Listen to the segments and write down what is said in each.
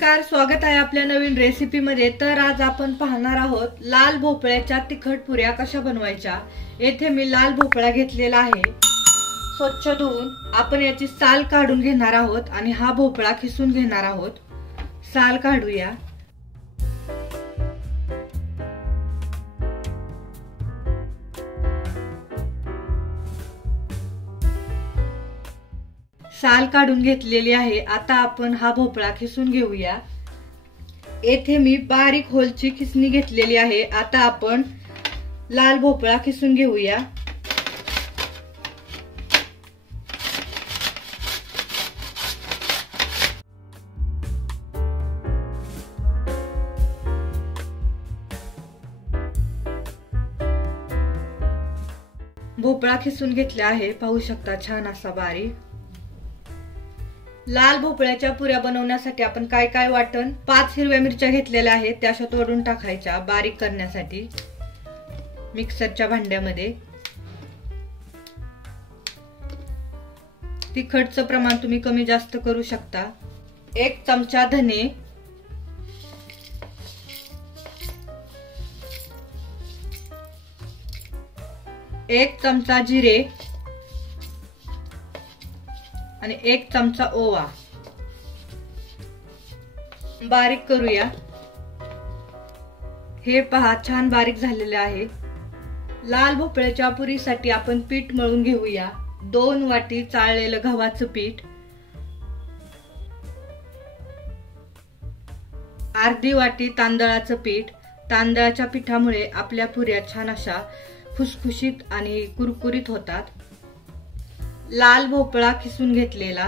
नमस्कार, स्वागत आहे आपल्या नवीन रेसिपीमध्ये। तर आज आपण पाहणार आहोत लाल भोपळ्याच्या तिखट पुऱ्या कशा बनवायच्या। येथे मी लाल भोपळा घेतलेला आहे, स्वच्छ धुवून आपण याची साल काढून घेणार आहोत आणि हा भोपळा खिसून घेणार आहोत। साल काढूया। साल काढून घेतलेली आहे। आता आपण हा भोपळा खिसून घेऊया। येथे मी बारीक होलची खिसणी घेतलेली आहे। आता आपण लाल भोपळा खिसून घेऊया। भोपळा खिसून घेतला आहे, पाहू शकता छान असा बारीक। लाल भोपळ्याच्या पुऱ्या बनवण्यासाठी आपण काय काय वाटण, 5 हिरव्या मिरच्या घेतलेल्या आहेत, त्या अशा तोडून टाकायच्या बारीक करण्यासाठी मिक्सरच्या भांड्यामध्ये। तिखटचं प्रमाण तुम्ही कमी जास्त करू शकता। 1 चमचा धने, 1 चमचा जिरे आणि 1 चमचा ओवा बारीक करूया। हे पहा छान बारीक झालेले आहे। लाल भोपळ्याच्या पुरीसाठी आपण पीठ मळून घेऊया। 2 वाटी चाळलेलं गव्हाचं पीठ, अर्धी वाटी तांदळाचं पीठ। तांदळाच्या पिठामुळे आपल्या पुऱ्या छान अशा खुसखुशीत आणि कुरकुरीत होतात। लाल भोपळा खिसून घेतलेला,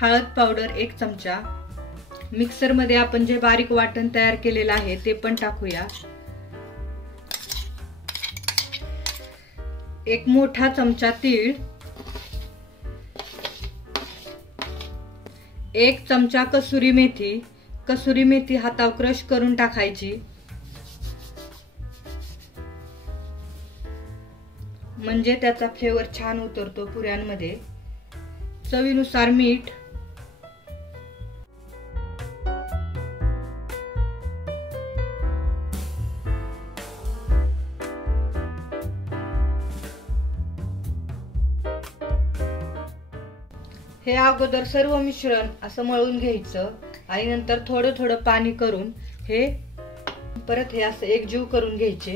हळद पावडर 1 चमचा। मिक्सर मध्ये आपण जे बारीक वाटण तयार केलेलं आहे ते पण टाकूया। 1 मोठा चमचा तीळ, 1 चमचा कसुरी मेथी। कसुरी मेथी हातावर क्रश करून टाकायची, म्हणजे त्याचा फ्लेवर छान उतरतो पुऱ्यांमध्ये। चवीनुसार मीठ, हे अगोदर सर्व मिश्रण असं मळून घ्यायचं आणि नंतर थोडं थोडं पाणी करून हे परत हे असं एकजीव करून घ्यायचे।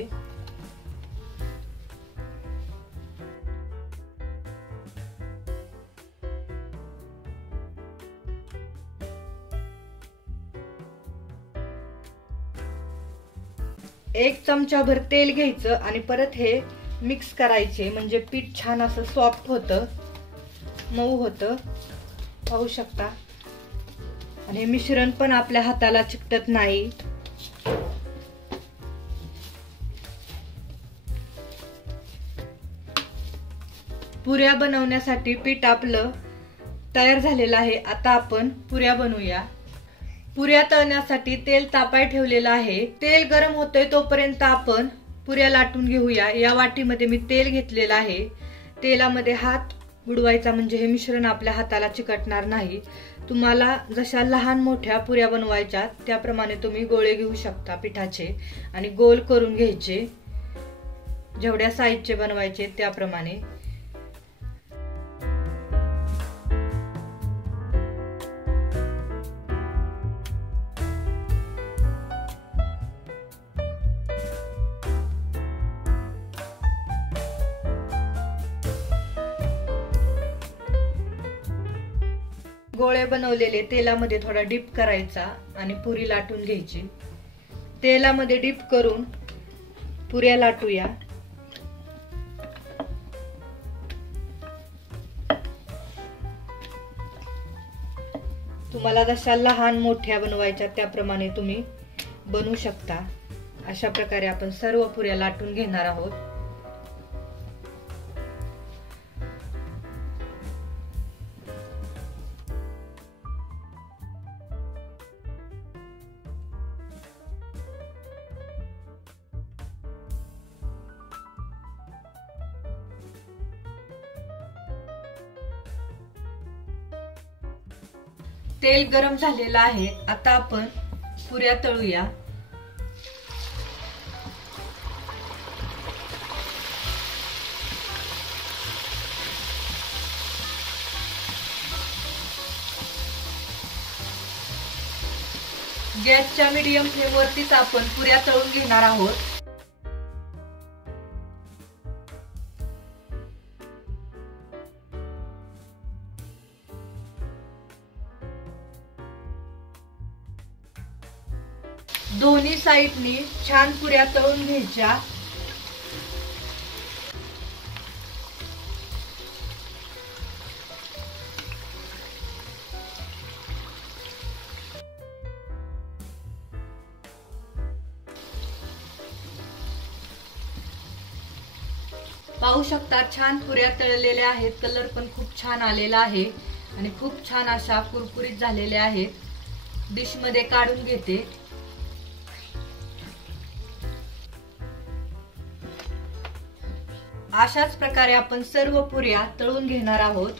एक चमचाभर तेल घ्यायचं आणि परत हे मिक्स करायचे, म्हणजे पीठ छान असं सॉफ्ट होतं, मऊ होतं, पाहू शकता। आणि हे मिश्रण पण आपल्या हाताला चिकटत नाही। पुऱ्या बनवण्यासाठी पीठ आपलं तयार झालेलं आहे। आता आपण पुऱ्या बनवूया। पुऱ्या तळण्यासाठी तेल तापाय ठेवलेलं आहे। तेल गरम होतंय तोपर्यंत आपण पुऱ्या लाटून घेऊया। या वाटीमध्ये मी तेल घेतलेलं आहे। तेलामध्ये हात बुडवायचा, म्हणजे हे मिश्रण आपल्या हाताला चिकटणार नाही। तुम्हाला जशा लहान मोठ्या पुऱ्या बनवायच्या त्याप्रमाणे तुम्ही गोळे घेऊ शकता पिठाचे आणि गोल करून घ्यायचे, जेवढ्या साईजचे बनवायचे त्याप्रमाणे। गोळे बनवलेले तेलामध्ये थोडा डिप करायचा आणि पुरी लाटून घ्यायची। तेलामध्ये डिप करून पुऱ्या लाटूया। तुम्हाला जशा लहान मोठ्या बनवायच्या त्याप्रमाणे तुम्ही बनवू शकता। अशा प्रकारे आपण सर्व पुऱ्या लाटून घेणार आहोत। तेल गरम झालेलं आहे, आता आपण पुऱ्या तळूया। गॅसच्या मीडियम फ्लेम वरतीच आपण पुऱ्या तळून घेणार आहोत। दोन्ही साइडनी छान पुऱ्या तळून घ्यायच्या। पाहू शकता छान पुऱ्या तळलेल्या आहेत, कलर पण खूप छान आलेला आहे आणि खूप छान अशा कुरकुरीत झालेल्या आहेत। डिश मध्ये काढून घेते। अशाच प्रकारे आपण सर्व पुऱ्या तळून घेणार आहोत।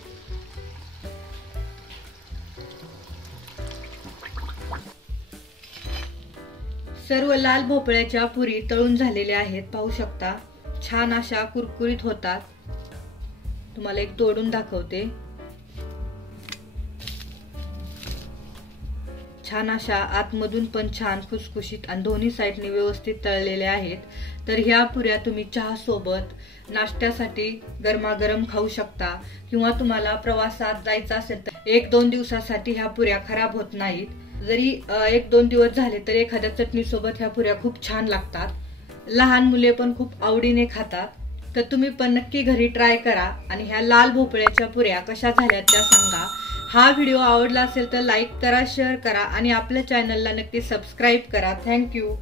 सर्व लाल भोपळ्याच्या पुरी तळून झालेल्या आहेत, पाहू शकता छान अशा कुरकुरीत होतात। तुम्हाला एक तोडून दाखवते। छान अशा आतमधून पण छान खुसखुशीत आणि दोन्ही साइडने व्यवस्थित तळलेल्या आहेत। तर ह्या पुऱ्या तुम्ही चहा सोबत, नाश्त्यासाठी गरमागरम खाऊ शकता किंवा तुम्हाला प्रवासात जायचं असेल तर 1-2 दिवसासाठी ह्या पुऱ्या खराब होत नाहीत। जरी 1-2 दिवस झाले तर एखाद्या चटणी सोबत ह्या पुऱ्या खूप छान लागतात। लहान मुले पण खूप आवडीने खातात। तर तुम्ही पण नक्की घरी ट्राय करा आणि ह्या लाल भोपळ्याच्या पुऱ्या कशा झाल्या त्या सांगा। हा व्हिडिओ आवडला असेल तर लाईक करा, शेअर करा आणि आपल्या चॅनलला नक्की सबस्क्राईब करा। थँक्यू।